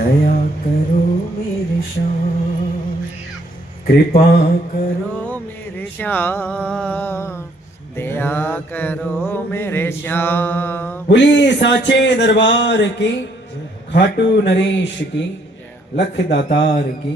दया करो मेरे श्याम, कृपा करो मेरे श्याम, दया करो मेरे श्याम। बोलिए साचे दरबार की, खाटू नरेश की, लख दातार की।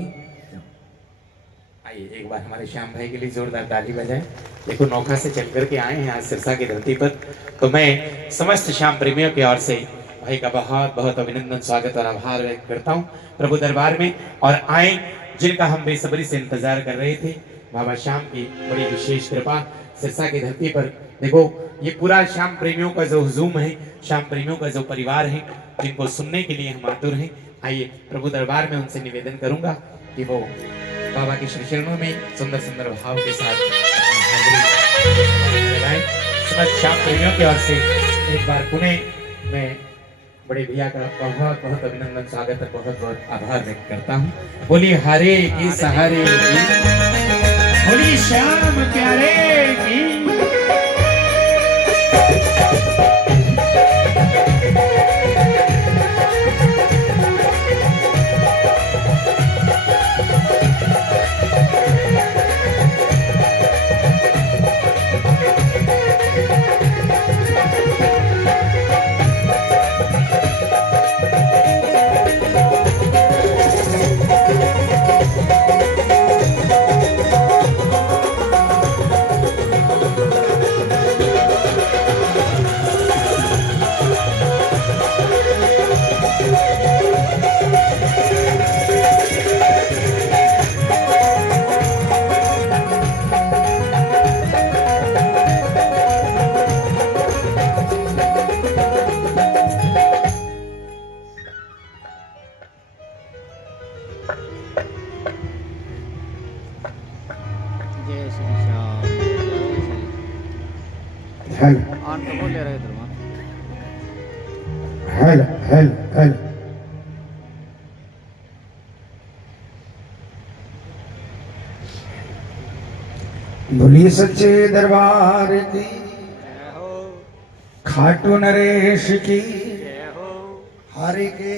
आइए एक बार हमारे श्याम भाई के लिए जोरदार ताली बजाएं। देखो नौखा से चल करके आए हैं आज सिरसा की धरती पर, तो मैं समस्त श्याम प्रेमियों की ओर से भाई का बहुत बहुत अभिनंदन, स्वागत और आभार व्यक्त करता हूं प्रभु दरबार में। और आए जिनका हम बेसब्री से इंतजार कर रहे थे, बाबा श्याम की बड़ी विशेष कृपा सिरसा की धरती पर। देखो ये पूरा श्याम प्रेमियों का जो हुजूम है, श्याम प्रेमियों का जो परिवार है, जिनको सुनने के लिए हम आतुर हैं। आइए प्रभु दरबार में उनसे निवेदन करूंगा कि वो बाबा के श्री चरणों में सुंदर सुंदर भाव के साथ अपनी हाजिरी लगाएं। समस्त श्याम प्रेमियों की ओर से एक बार पुनः मैं बड़े भैया का बहुत बहुत अभिनंदन, स्वागत और बहुत बहुत आभार व्यक्त करता हूँ। बोलिए हरे की सहारे की, बोलिए श्याम प्यारे की। जय श्री श्याम, जय श्री। हेल आठ तो बोल ले रहे थे वहाँ। Hello hello hello. बोलिए सच्चे दरबार की, जय हो, खाटू नरेश की, जय हो, हरे के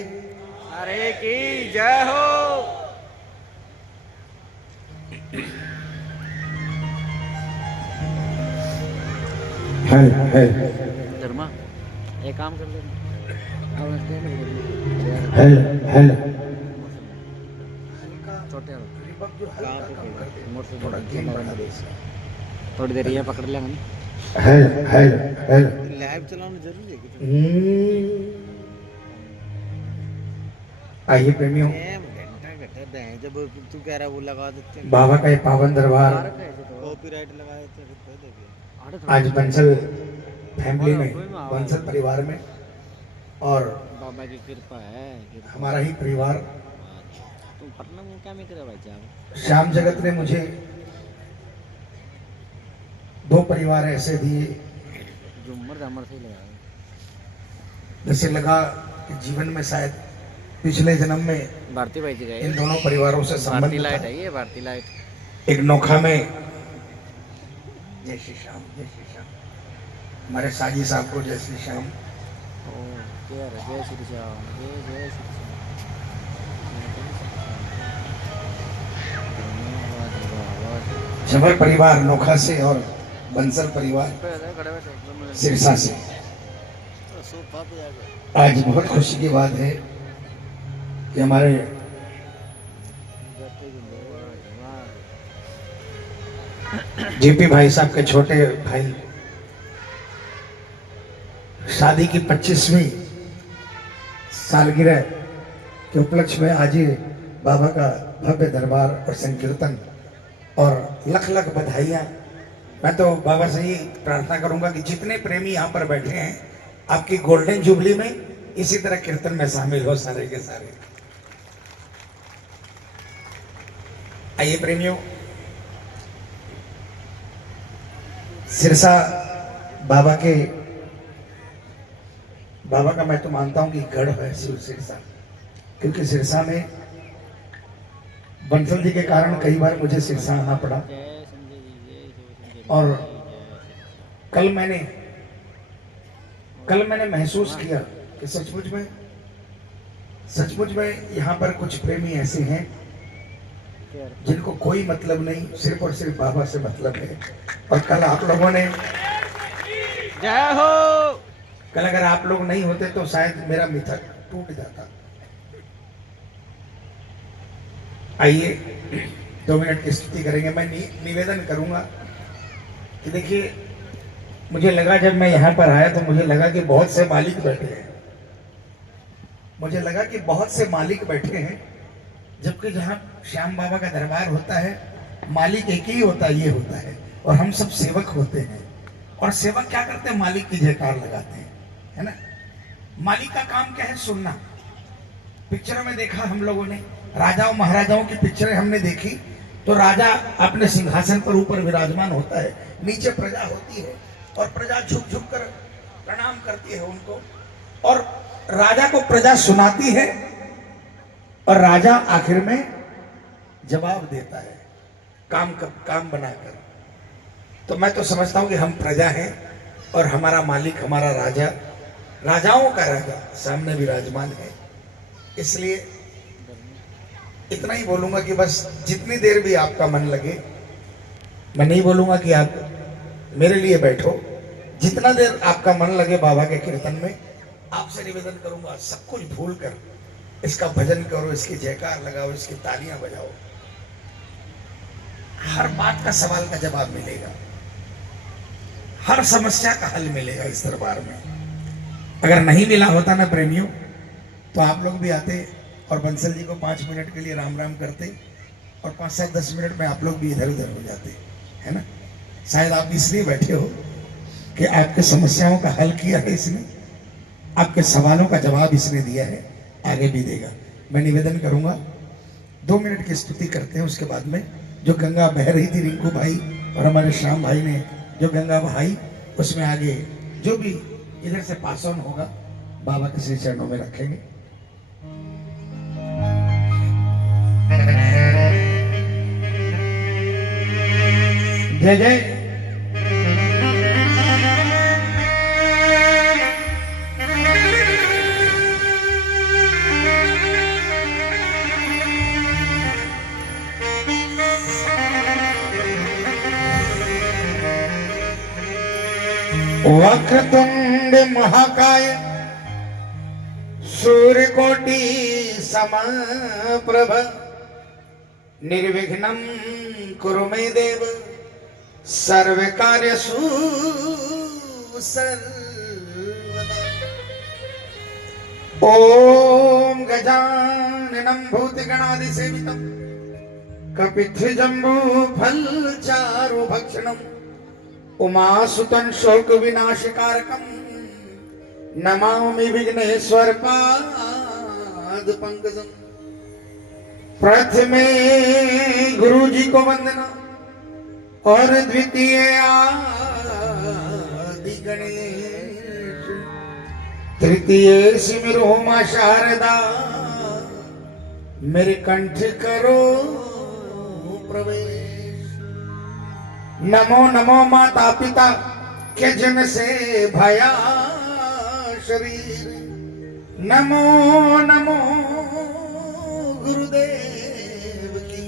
हरे की जय हो। हेल हेल धर्मा एक काम कर ले, हेल हेल। छोटे थोड़ी देर ये पकड़ लिया मैंने। Hello hello hello. लाइव चलाना जरूरी है कि आइए प्रेमियों, जब तू कह रहा वो लगा देते हैं। बाबा का ये पावन दरबार कॉपीराइट लगा देते हैं फिर दे दिया। आज बंसल फैमिली में, बंसल परिवार में, और बाबा की कृपा है। हमारा ही परिवार तुम पटना में क्या में करे भाई साहब? श्याम जगत ने मुझे दो परिवार ऐसे दिए जो मर से लगा। जैसे लगा कि जीवन में शायद पिछले जन्म में भारती भाई जी गए। इन दोनों परिवारों से भारती संबंध लाइट था। है ये, भारती लाइट। एक नोखा में जय श्री श्याम, जय श्री श्याम, हमारे साजी साहब को जय श्री श्याम। जय श्री श्याम, जय श्री श्याम। झबर परिवार नोखा से और बंसल परिवार सिरसा से। आज बहुत खुशी की बात है कि हमारे जेपी भाई साहब के छोटे भाई शादी की 25वीं सालगिरह के उपलक्ष्य में आज ही बाबा का भव्य दरबार और संकीर्तन और लख लख बधाइयाँ। मैं तो बाबा से ही प्रार्थना करूंगा कि जितने प्रेमी यहाँ पर बैठे हैं, आपकी गोल्डन जुबली में इसी तरह कीर्तन में शामिल हो सारे के सारे। आइए प्रेमियों, सिरसा बाबा का मैं तो मानता हूं कि गढ़ है सिरसा, क्योंकि सिरसा में बंसल जी के कारण कई बार मुझे सिरसा आना पड़ा। और कल मैंने महसूस किया कि सचमुच में सचमुच में यहाँ पर कुछ प्रेमी ऐसे हैं जिनको कोई मतलब नहीं, सिर्फ और सिर्फ बाबा से मतलब है। और कल आप लोगों ने, जय हो। कल अगर आप लोग नहीं होते तो शायद मेरा मिथक टूट जाता। आइए 2 मिनट की स्तुति करेंगे। मैं निवेदन करूंगा कि देखिए, मुझे लगा जब मैं यहाँ पर आया तो मुझे लगा कि बहुत से मालिक बैठे हैं, मुझे लगा कि बहुत से मालिक बैठे हैं, जबकि जहाँ श्याम बाबा का दरबार होता है मालिक एक ही होता है, ये होता है, और हम सब सेवक होते हैं। और सेवक क्या करते हैं? मालिक की जयकार लगाते हैं, है ना। मालिक का काम क्या है? सुनना। पिक्चरों में देखा हम लोगों ने, राजाओं महाराजाओं की पिक्चरें हमने देखी, तो राजा अपने सिंहासन पर ऊपर विराजमान होता है, नीचे प्रजा होती है और प्रजा झुक झुक कर प्रणाम करती है उनको, और राजा को प्रजा सुनाती है और राजा आखिर में जवाब देता है काम बनाकर। तो मैं तो समझता हूं कि हम प्रजा हैं और हमारा मालिक, हमारा राजा, राजाओं का राजा सामने विराजमान है। इसलिए इतना ही बोलूंगा कि बस जितनी देर भी आपका मन लगे, मैं नहीं बोलूंगा कि आप मेरे लिए बैठो, जितना देर आपका मन लगे बाबा के कीर्तन में, आपसे निवेदन करूंगा सब कुछ भूल कर इसका भजन करो, इसकी जयकार लगाओ, इसकी तालियां बजाओ। हर बात का सवाल का जवाब मिलेगा, हर समस्या का हल मिलेगा इस दरबार में। अगर नहीं मिला होता ना प्रेमियों, तो आप लोग भी आते और बंसल जी को 5 मिनट के लिए राम राम करते और 5-7-10 मिनट में आप लोग भी इधर उधर हो जाते, है ना। शायद आप इसलिए बैठे हो कि आपके समस्याओं का हल किया है इसने, आपके सवालों का जवाब इसने दिया है, आगे भी देगा। मैं निवेदन करूंगा 2 मिनट की स्तुति करते हैं, उसके बाद में जो गंगा बह रही थी रिंकू भाई और हमारे श्याम भाई ने जो गंगा बहाई, उसमें आगे जो भी इधर से पास ऑन होगा बाबा के श्री चरणों में रखेंगे। जय जय। वक्रतुंड महाकाय सूर्यकोटि समप्रभ निर्विघ्नं कुरु मे देव सर्वकार्येषु सर्वदा। ओम गजाननं भूतगणादिसेवितं कपिध्वजम्बूफलचारुभक्षणं उमासुतं शोक विनाशकारकं नमामि विघ्नेश्वर पाद पंकजं। प्रथमे गुरु जी को वंदना और द्वितीय आदि गणेश, तृतीय सिमरो मां शारदा, मेरे कंठ करो प्रवेश। नमो नमो माता पिता के जन से भया शरीर, नमो नमो गुरुदेव की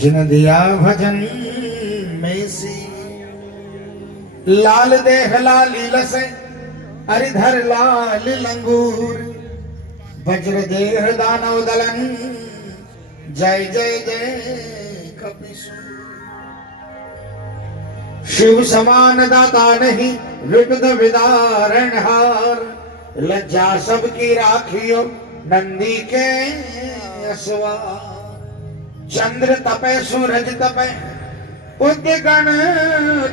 जिन दिया भजन में सी। लाल देह लाली लसे हरिधर लाल लंगूर, वज्र देह दानव दलन, जय जय जय कपिसूर। शिव समान दाता नहीं विपद विदारण हार, लज्जा सबकी राखियो नंदी के असवार। चंद्र तपे सूरज तपे उद्गण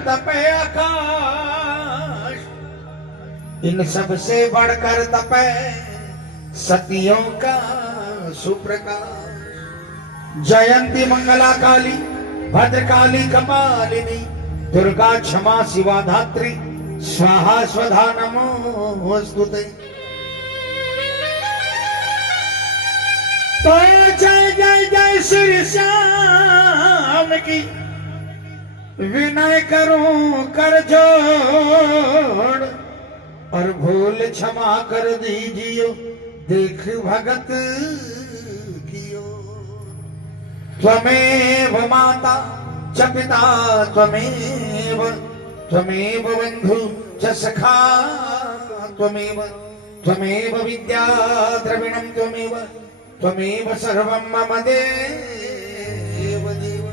तपे आकाश, इन सब से बढ़कर तपे सतियों का सुप्रकाश। जयंती मंगला काली भद्रकाली कपालिनी, दुर्गा क्षमा शिवा धात्री, स्वाहा स्वधा नमोस्तुते। तो जय जय जय श्री श्याम की विनय करूं कर जोड़, और भूल क्षमा कर दीजिए देख भगत कियो त्वमेव माता च पिता त्वमेव त्वमेव बंधु च सखा त्वमेव त्वमेव विद्या द्रविणं त्वमेव त्वमेव सर्वं मम देव देव।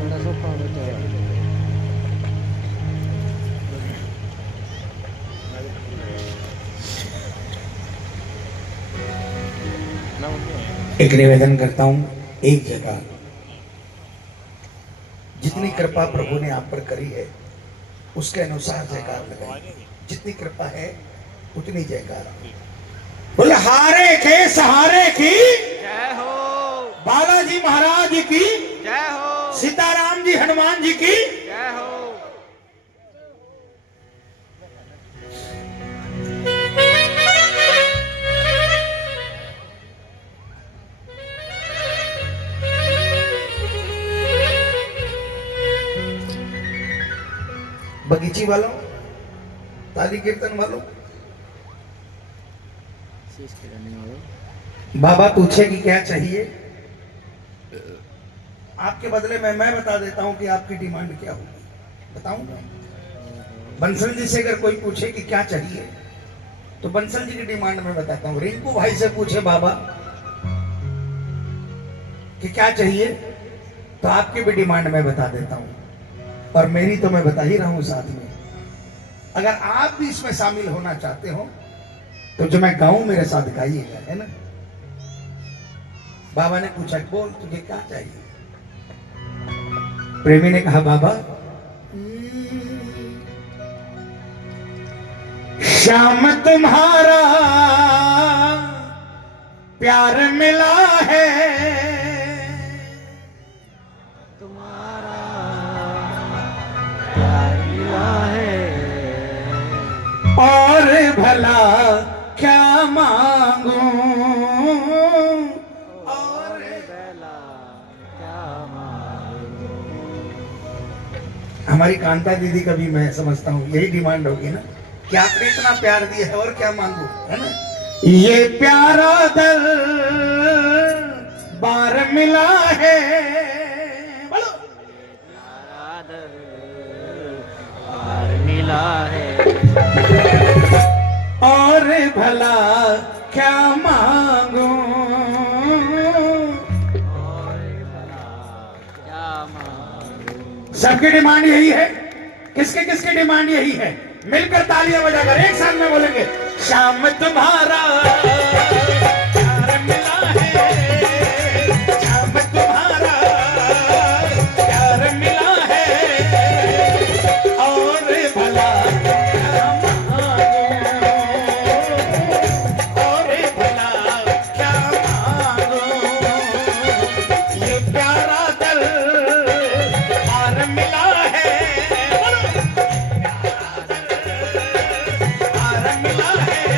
बड़ा सोफा होता है। एक निवेदन करता हूं, एक जगह जितनी कृपा प्रभु ने आप पर करी है उसके अनुसार जयकार लगाइए। जितनी कृपा है उतनी जयकार। बोले हारे के सहारे की जय हो, बालाजी महाराज की जय हो, सीताराम जी हनुमान जी की। जय हो। बगीची वालों, ताली कीर्तन वालों, शीश के रहने वालों, बाबा पूछे कि क्या चाहिए, आपके बदले में मैं बता देता हूं कि आपकी डिमांड क्या होगी। बताऊंगा। बंसल जी से अगर कोई पूछे कि क्या चाहिए तो बंसल जी की डिमांड में बताता हूं। रिंकू भाई से पूछे बाबा कि क्या चाहिए तो आपकी भी डिमांड में बता देता हूं, और मेरी तो मैं बता ही रहा हूं साथ में। अगर आप भी इसमें शामिल होना चाहते हो तो जो मैं गाऊं मेरे साथ गाइएगा, है ना। बाबा ने पूछा बोल तुझे क्या चाहिए। प्रेमी ने कहा बाबा श्याम तुम्हारा प्यार मिला है, तुम्हारा प्यार मिला है, और भला क्या मांगू, और बेला क्या मांगू। हमारी कांता दीदी का भी मैं समझता हूँ यही डिमांड होगी ना कि आपने इतना प्यार दिया है और क्या मांगू, है ना। ये प्यारा दल बार मिला है, बोलो प्यारा दरबार मिला है, और भला क्या मांगू, और भला क्या मांगू। सबकी डिमांड यही है। किसके किसकी डिमांड यही है? मिलकर तालियां बजाकर एक साथ में बोलेंगे शाम तुम्हारा प्यार मिला है, शाम तुम्हारा प्यार मिला है, और भला क्या मांगू, और भला क्या मांगू, ये प्यारा दिल और मिला है, और मिला है,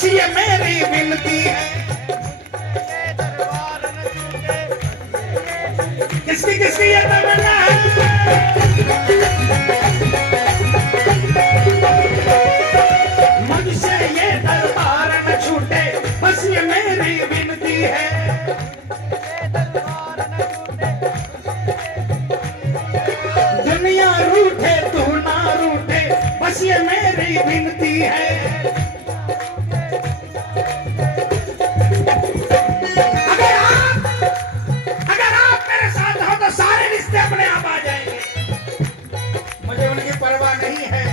बस ये मेरी विनती है। किसकी किसकी ये तमन्ना है? मुझसे ये दरबार न छूटे, बस ये मेरी विनती है। दुनिया रूठे तू ना रूठे, बस ये मेरी विनती है। अगर आप मेरे साथ हो तो सारे रिश्ते अपने आप आ जाएंगे, मुझे उनकी परवाह नहीं है।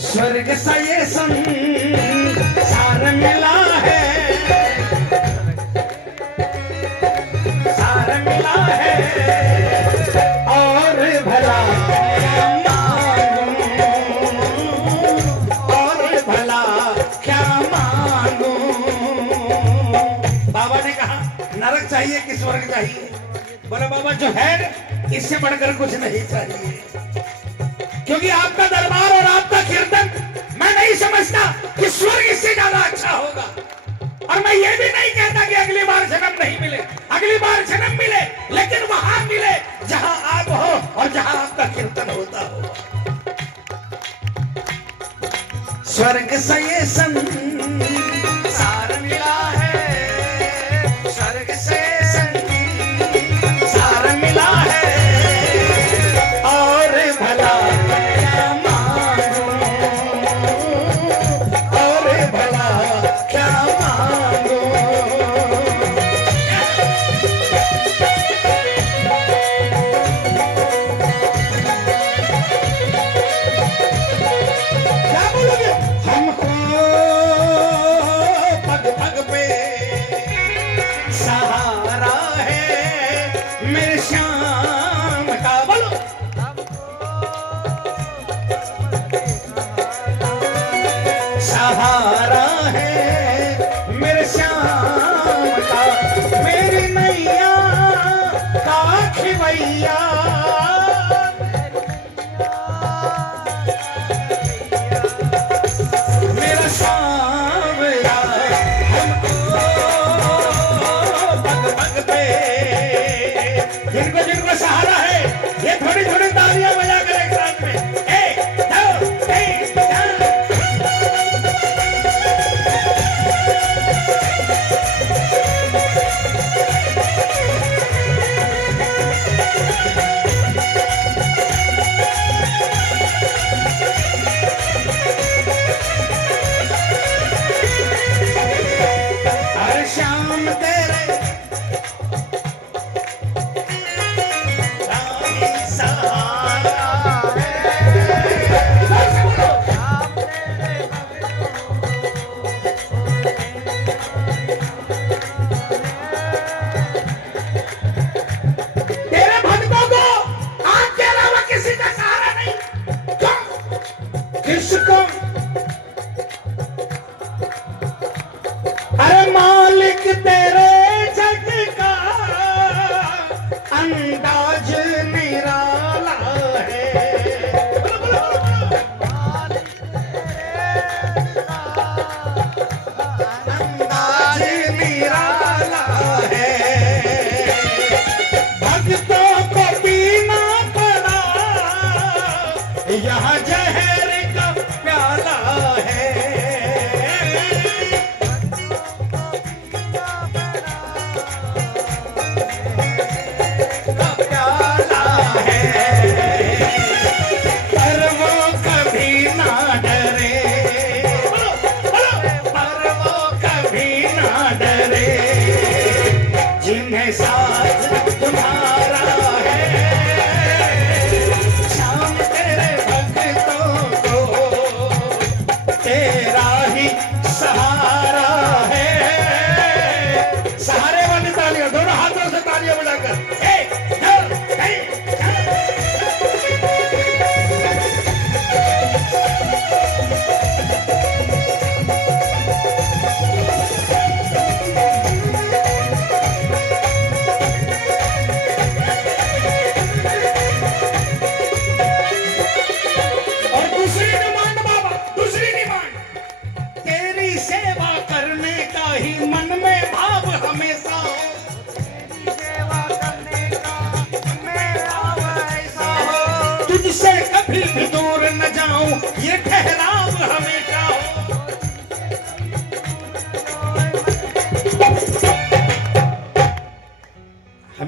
स्वर्ग सा ये संसार मिला है, सार मिला है, और भला क्या मांगूं, और भला क्या मांगूं। बाबा ने कहा नरक चाहिए कि स्वर्ग चाहिए? बोले बाबा जो है इससे बढ़कर कुछ नहीं चाहिए, क्योंकि आपका दरबार और आपका कीर्तन मैं नहीं समझता कि स्वर्ग इससे ज्यादा अच्छा होगा। और मैं ये भी नहीं कहता कि अगली बार जन्म नहीं मिले, अगली बार जन्म मिले, लेकिन वहां मिले जहां आप हो और जहां आपका कीर्तन होता हो। स्वर्ग से ये संसार मिला है, स्वर्ग से संसार मिला है, और भला क्या मांगूं, और भला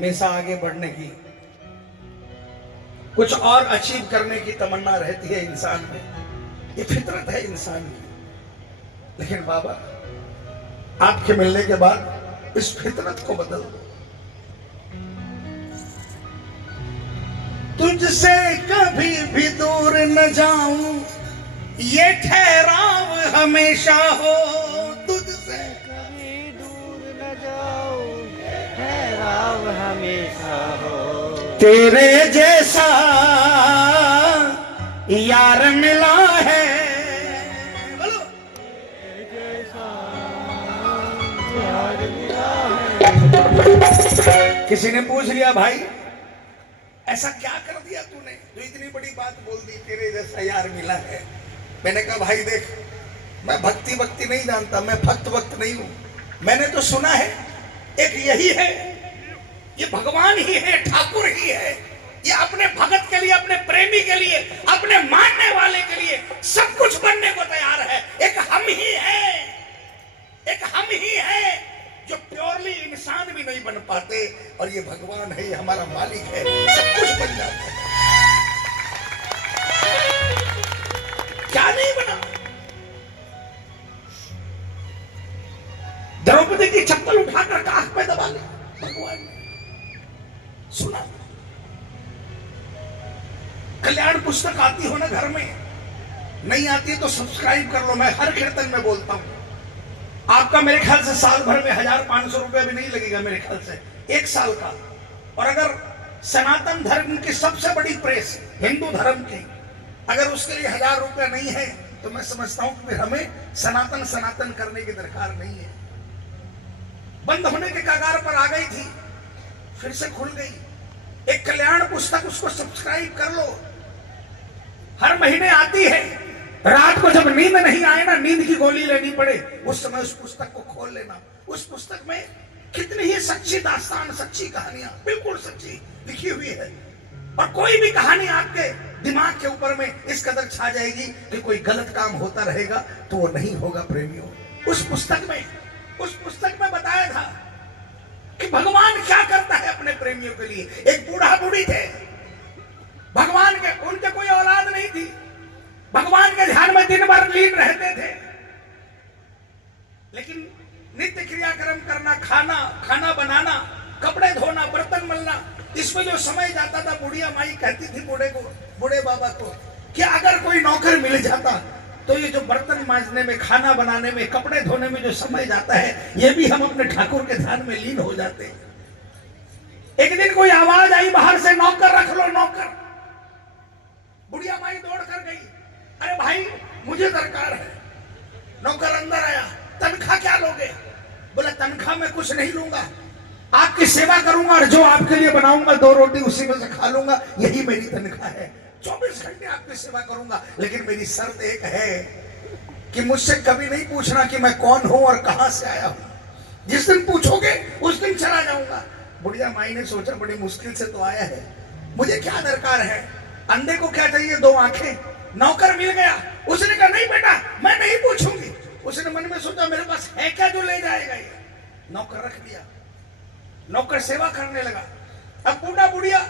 हमेशा आगे बढ़ने की, कुछ और अचीव करने की तमन्ना रहती है इंसान में, ये फितरत है इंसान की। लेकिन बाबा आपके मिलने के बाद इस फितरत को बदल दो। तुझसे कभी भी दूर न जाऊं, ये ठहराव हमेशा हो। तुझसे कभी दूर न जाओ, ठहराव हमेशा हो। तेरे जैसा यार मिला है, बोलो। जैसा यार मिला है। किसी ने पूछ लिया भाई ऐसा क्या कर दिया तूने जो इतनी बड़ी बात बोल दी, तेरे जैसा यार मिला है। मैंने कहा भाई देख, मैं भक्ति भक्ति नहीं जानता, मैं भक्त भक्त नहीं हूं। मैंने तो सुना है एक यही है, ये भगवान ही है, ठाकुर ही है। ये अपने भगत के लिए, अपने प्रेमी के लिए, अपने मानने वाले के लिए सब कुछ बनने को तैयार है। एक हम ही है, एक हम ही है जो प्योरली इंसान भी नहीं बन पाते, और ये भगवान है, ये हमारा मालिक है, सब कुछ बन जाता है। क्या नहीं बना? द्रौपदी की चप्पल उठाकर काख पे दबा ली भगवान ने। सुना? कल्याण पुस्तक आती हो ना घर में, नहीं आती तो सब्सक्राइब कर लो। मैं हर कीर्तन में बोलता हूं, आपका मेरे ख्याल से साल भर में 1500 रुपया भी नहीं लगेगा मेरे ख्याल से, एक साल का। और अगर सनातन धर्म की सबसे बड़ी प्रेस हिंदू धर्म की, अगर उसके लिए 1000 रुपया नहीं है तो मैं समझता हूं कि फिर हमें सनातन सनातन करने की दरकार नहीं है। बंद होने के कगार पर आ गई थी, फिर से खुल गई। एक कल्याण पुस्तक, उसको सब्सक्राइब कर लो, हर महीने आती है। रात को जब नींद नहीं आए ना, नींद की गोली लेनी पड़े, उस समय उस पुस्तक को खोल लेना। उस पुस्तक में कितनी ही सच्ची दास्तान, सच्ची कहानियां, बिल्कुल सच्ची लिखी हुई है। और कोई भी कहानी आपके दिमाग के ऊपर में इस कदर छा जाएगी कि कोई गलत काम होता रहेगा तो वो नहीं होगा प्रेमियों। उस पुस्तक में बताया था कि भगवान क्या करता है अपने प्रेमियों के लिए। एक बूढ़ा बूढ़ी थे भगवान के, उनके कोई औलाद नहीं थी, भगवान के ध्यान में दिन भर लीन रहते थे, लेकिन नित्य क्रियाक्रम करना, खाना बनाना, कपड़े धोना, बर्तन मलना, इसमें जो समय जाता था, बुढ़िया माई कहती थी बूढ़े बाबा को कि अगर कोई नौकर मिल जाता तो ये जो बर्तन मांजने में, खाना बनाने में, कपड़े धोने में जो समय जाता है, ये भी हम अपने ठाकुर के ध्यान में लीन हो जाते। एक दिन कोई आवाज आई बाहर से, नौकर रख लो, नौकर। बुढ़िया माई दौड़ कर गई, अरे भाई मुझे दरकार है। नौकर अंदर आया, तनख्वाह क्या लोगे? बोला तनख्वाह में कुछ नहीं लूंगा, आपकी सेवा करूंगा और जो आपके लिए बनाऊंगा 2 रोटी उसी में से खा लूंगा, यही मेरी तनख्वाह है। 24 घंटे आपकी सेवा करूंगा, लेकिन मेरी शर्त एक है कि मुझसे कभी नहीं पूछना कि मैं कौन हूं और कहां से आया हूं। जिस दिन पूछोगे उस दिन चला जाऊंगा। बुढ़िया माई ने सोचा बड़ी मुश्किल से तो आया है, मुझे क्या दरकार है, अंधे को क्या चाहिए 2 आंखें। नौकर मिल गया, उसने कहा नहीं बेटा मैं नहीं पूछूंगी। उसने मन में सोचा मेरे पास है क्या जो ले जाएगा ये। नौकर रख लिया, नौकर सेवा करने लगा। अब बूढ़ा बुढ़िया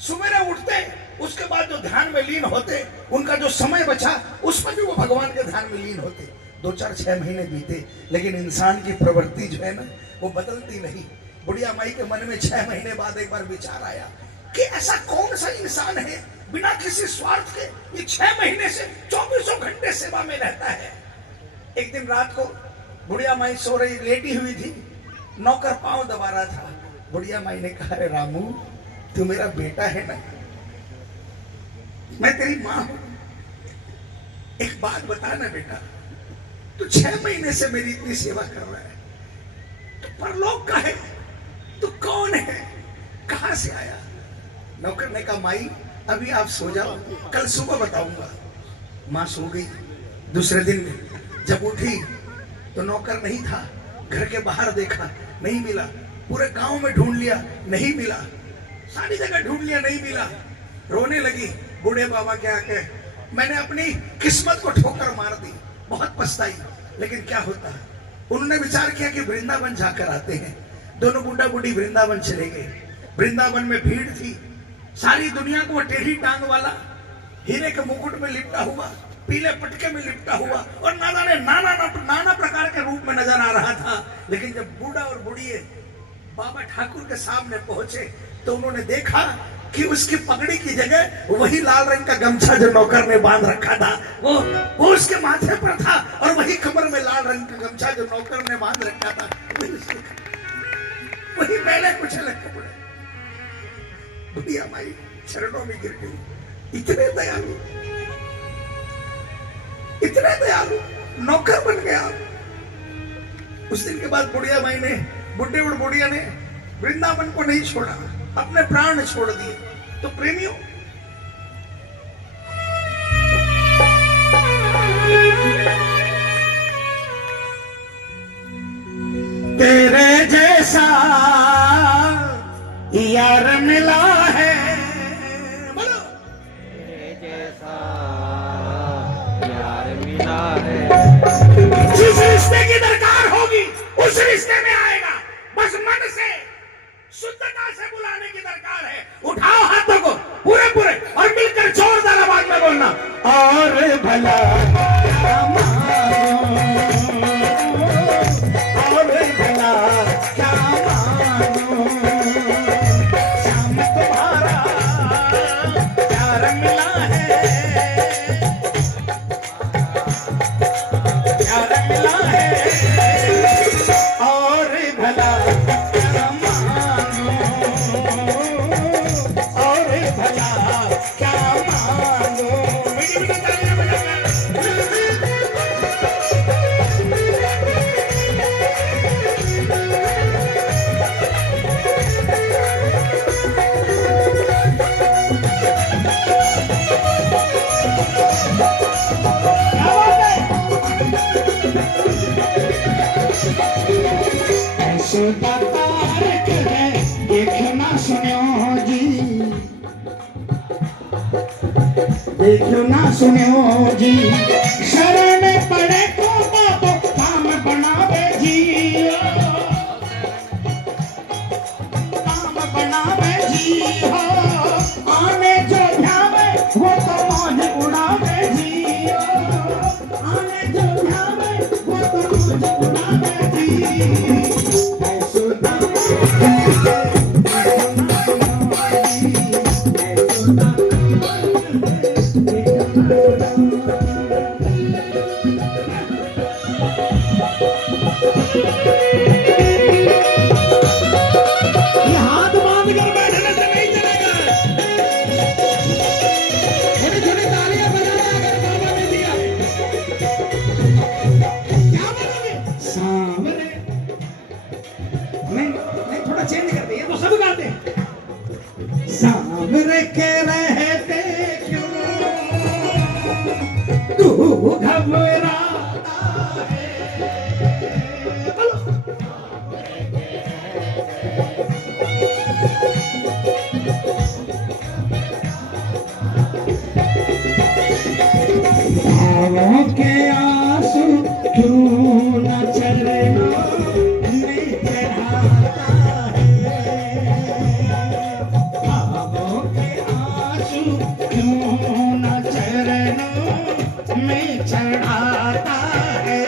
सुबह उठते, उसके बाद जो ध्यान में लीन होते, उनका जो समय बचा उसमें भी वो भगवान के ध्यान में लीन होते। 2-4-6 महीने बीते, लेकिन इंसान की प्रवृत्ति जो है ना वो बदलती नहीं। बुढ़िया माई के मन में 6 महीने बाद एक बार विचार आया कि ऐसा कौन सा इंसान है बिना किसी स्वार्थ के ये 6 महीने से 24 घंटे सेवा में रहता है। एक दिन रात को बुढ़िया माई सो रही, लेटी हुई थी, नौकर पांव दबा रहा था। बुढ़िया माई ने कहा अरे रामू तू मेरा बेटा है ना, मैं तेरी माँ हूं, एक बात बता ना बेटा, तू 6 महीने से मेरी इतनी सेवा कर रहा है, तो परलोक का है, तू कौन है, कहां से आया? नौकर ने कहा माई अभी आप सो जाओ, कल सुबह बताऊंगा। माँ सो गई। दूसरे दिन जब उठी तो नौकर नहीं था, घर के बाहर देखा नहीं मिला, पूरे गांव में ढूंढ लिया नहीं मिला, सारी जगह ढूंढ लिया नहीं मिला। रोने लगी बूढ़े बाबा के आके, मैंने अपनी किस्मत को ठोकर मार दी, बहुत पछताई। लेकिन क्या होता है, उन्होंने विचार किया कि वृंदावन जाकर आते हैं। दोनों बूढ़ा बूढ़ी वृंदावन चले गए। वृंदावन में भीड़ थी, सारी दुनिया को वो टेढ़ी टांग वाला, हीरे के मुकुट में लिपटा हुआ, पीले पटके में लिपटा हुआ और नाना प्रकार के रूप में नजर आ रहा था। लेकिन जब बूढ़ा और बुढ़िए बाबा ठाकुर के सामने पहुंचे तो उन्होंने देखा कि उसकी पगड़ी की जगह वही लाल रंग का गमछा जो नौकर ने बांध रखा था वो उसके माथे पर था, और वही कमर में लाल रंग का गमछा जो नौकर ने बांध रखा था वही पहले कुछ अलग कपड़े। बुढ़िया माई चरणों में गिर गई। इतने दयालु नौकर बन गया। उस दिन के बाद बुढ़िया माई ने, बुढ़े और बुढ़िया ने वृंदावन को नहीं छोड़ा, अपने प्राण छोड़ दिए। तो प्रेमियों, तेरे जैसा यार मिला है, बोलो, तेरे जैसा यार मिला है। जिस रिश्ते की दरकार होगी उस रिश्ते में आएगा, बस मन से शुद्धता से बुलाने की दरकार है। उठाओ हाथों को पूरे पूरे और मिलकर जोरदार आवाज में बोलना, और भला क्या मानो, और भला क्या मानो, श्याम तुम्हारा प्यार मिला है, प्यार मिला है, और भला क्या मानो, और भला क्या मानो। देखना सुनियो जी, देखो ना सुनियो जी, शरण पड़े तो काम बनावे जी, काम बनावे जी हो, आने जो ध्यावे वो तो मौज उड़ावे जी, आने जो ध्यावे वो तो मौज उड़ावे जी। सांवरे के रहते क्यों तू घबराता है, बोलो। भावों के आंसू क्यों न चरना में चढ़ाता है, भावों के आंसू क्यों न चरणों में चढ़ाता है।